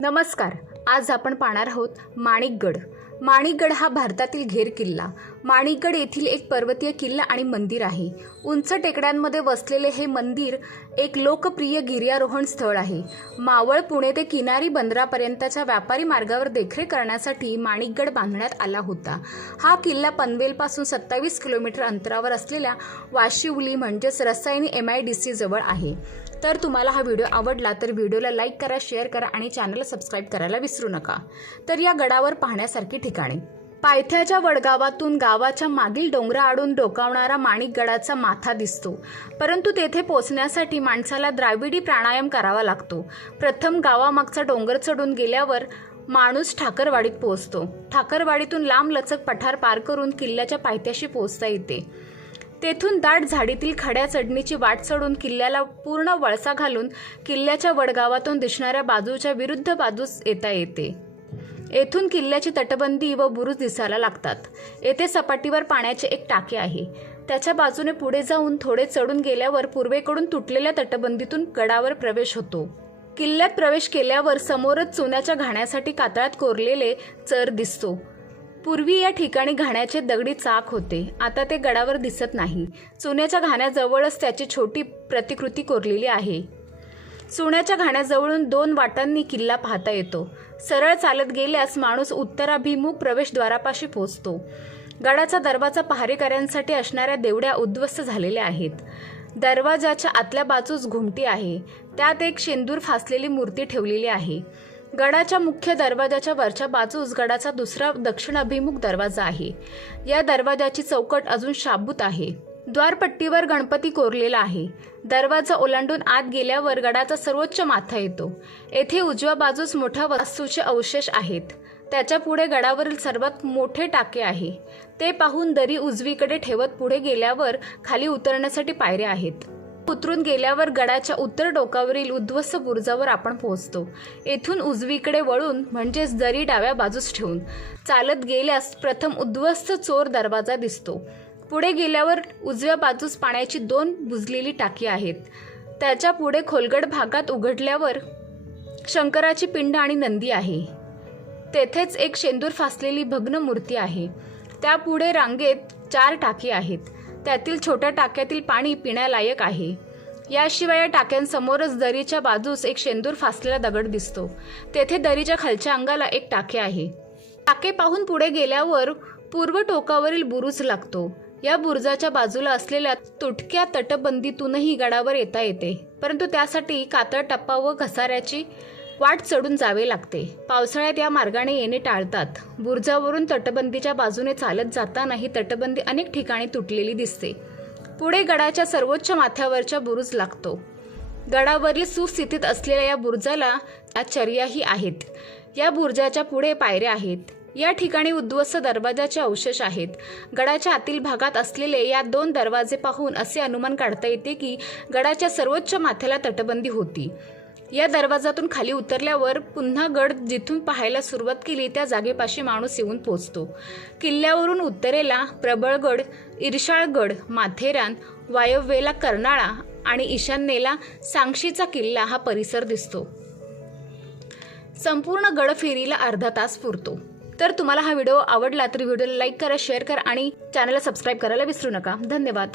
नमस्कार. आज आपण पाहणार आहोत माणिकगड. माणिकगड हा भारतातील घेर किल्ला. माणिकगड येथील एक पर्वतीय किल्ला आणि मंदिर आहे. उंच टेकड्यांमध्ये वसलेले हे मंदिर एक लोकप्रिय गिर्यारोहण स्थळ आहे. मावळ पुणे ते किनारी बंदरापर्यंतच्या व्यापारी मार्गावर देखरेख करण्यासाठी माणिकगड बांधण्यात आला होता. हा किल्ला पनवेलपासून सत्तावीस किलोमीटर अंतरावर असलेल्या वाशिवली म्हणजेच Rasayani M I D C जवळ आहे. तर तुम्हाला हा व्हिडिओ आवडला तर व्हिडिओला लाईक करा शेअर करा आणि चॅनलला सबस्क्राईब करायला विसरू नका. तर या गडावर पाहण्यासारखी ठिकाणे. पायथ्याच्या वडगावातून गावाच्या मागील डोंगराआडून डोकावणारा माणिकगडाचा माथा दिसतो. परंतु तेथे पोचण्यासाठी माणसाला द्राविडी प्राणायाम करावा लागतो. प्रथम गावामागचा डोंगर चढून गेल्यावर माणूस ठाकरवाडीत पोहोचतो. ठाकरवाडीतून लांब लचक पठार पार करून किल्ल्याच्या पायथ्याशी पोहोचता येते. तेथून दाट झाडीतील खड्या चढणीची वाट चढून किल्ल्याला पूर्ण वळसा घालून किल्ल्याच्या वडगावातून दिसणाऱ्या बाजूच्या विरुद्ध बाजूस येता येते. येथून किल्ल्याची तटबंदी व बुरुज दिसायला लागतात. येथे सपाटीवर पाण्याचे एक टाके आहे. त्याच्या बाजूने पुढे जाऊन थोडे चढून गेल्यावर पूर्वेकडून तुटलेल्या तटबंदीतून गडावर प्रवेश होतो. किल्ल्यात प्रवेश केल्यावर समोरच चुन्याच्या घाण्यासाठी कातळात कोरलेले चर दिसतो. पूर्वी या ठिकाणी घाण्याचे दगडी चाक होते. आता ते गडावर दिसत नाही. चुन्याच्या घाण्याजवळच त्याची छोटी प्रतिकृती कोरलेली आहे. चुन्याच्या घाण्याजवळून दोन वाटांनी किल्ला पाहता येतो. सरळ चालत गेल्यास माणूस उत्तराभिमुख प्रवेशद्वारापाशी पोहोचतो गडाचा दरवाजा पहारेकऱ्यांसाठी असणाऱ्या देवड्या उद्ध्वस्त झालेल्या आहेत. दरवाजाच्या आतल्या बाजूस घुमटी आहे. त्यात एक शेंदूर फासलेली मूर्ती ठेवलेली आहे. गडाच्या मुख्य दरवाजाच्या वरच्या बाजूस गडाचा दुसरा दक्षिण अभिमुख दरवाजा आहे. या दरवाजाची चौकट अजून शाबूत आहे. द्वारपट्टीवर गणपती कोरलेला आहे. दरवाजा ओलांडून आत गेल्यावर गडाचा सर्वोच्च माथा येतो. येथे उजव्या बाजूस मोठ्या वास्तूचे अवशेष आहेत. त्याच्या पुढे गडावरील सर्वात मोठे टाके आहे. ते पाहून दरी उजवीकडे ठेवत पुढे गेल्यावर खाली उतरण्यासाठी पायऱ्या आहेत. उतरून गेल्यावर गडाच्या उत्तर डोकावरील उद्ध्वस्त बुर्जावर आपण पोहोचतो. येथून उजवीकडे वळून म्हणजेच दरी डाव्या बाजूस ठेवून चालत गेल्यास प्रथम उद्ध्वस्त चोर दरवाजा दिसतो. पुढे गेल्यावर उजव्या बाजूस पाण्याची दोन बुजलेली टाकी आहेत. त्याच्या पुढे खोलगड भागात उघडल्यावर शंकराची पिंड आणि नंदी आहे. तेथेच एक शेंदूर फासलेली भग्न मूर्ती आहे. त्यापुढे रांगेत चार टाकी आहेत. त्यातील छोट्या टाक्यातील पाणी पिण्यालायक आहे. याशिवाय या टाक्यांसमोरच दरीच्या बाजूस एक शेंदूर फासलेला दगड दिसतो. तेथे दरीच्या खालच्या अंगाला एक टाके आहे. टाके पाहून पुढे गेल्यावर पूर्व टोकावरील बुरुज लागतो. या बुरुजाच्या बाजूला असलेल्या तुटक्या तटबंदीतूनही गडावर येता येते. परंतु त्यासाठी कातळ टप्पा व घसाऱ्याची वाट चढून जावे लागते. पावसाळ्यात या मार्गाने येणे टाळतात. बुर्जावरून तटबंदीच्या बाजूने चालत जाताना ही तटबंदी अनेक ठिकाणी तुटलेली दिसते. पुढे गडाच्या सर्वोच्च माथ्यावरच्या बुरुज लागतो. गडावरील सुस्थितीत असलेल्या या बुर्जाला आचर्याही आहेत. या बुर्जाच्या पुढे पायऱ्या आहेत. या ठिकाणी उद्ध्वस्त दरवाजाचे अवशेष आहेत. गडाच्या आतील भागात असलेले या दोन दरवाजे पाहून असे अनुमान काढता येते की गडाच्या सर्वोच्च माथ्याला तटबंदी होती. या दरवाजातून खाली उतरल्यावर पुन्हा गड जिथून पाहायला सुरुवात केली त्या जागेपाशी माणूस येऊन पोचतो. किल्ल्यावरून उत्तरेला प्रबळगड इरशाळगड माथेरान वायव्येला कर्नाळा आणि ईशान्येला सांगशीचा किल्ला हा परिसर दिसतो. संपूर्ण गडफेरीला अर्धा तास पुरतो. तर तुम्हाला हा व्हिडिओ आवडला तर व्हिडिओला लाईक करा शेअर करा आणि चॅनलला सबस्क्राईब करायला विसरू नका. धन्यवाद.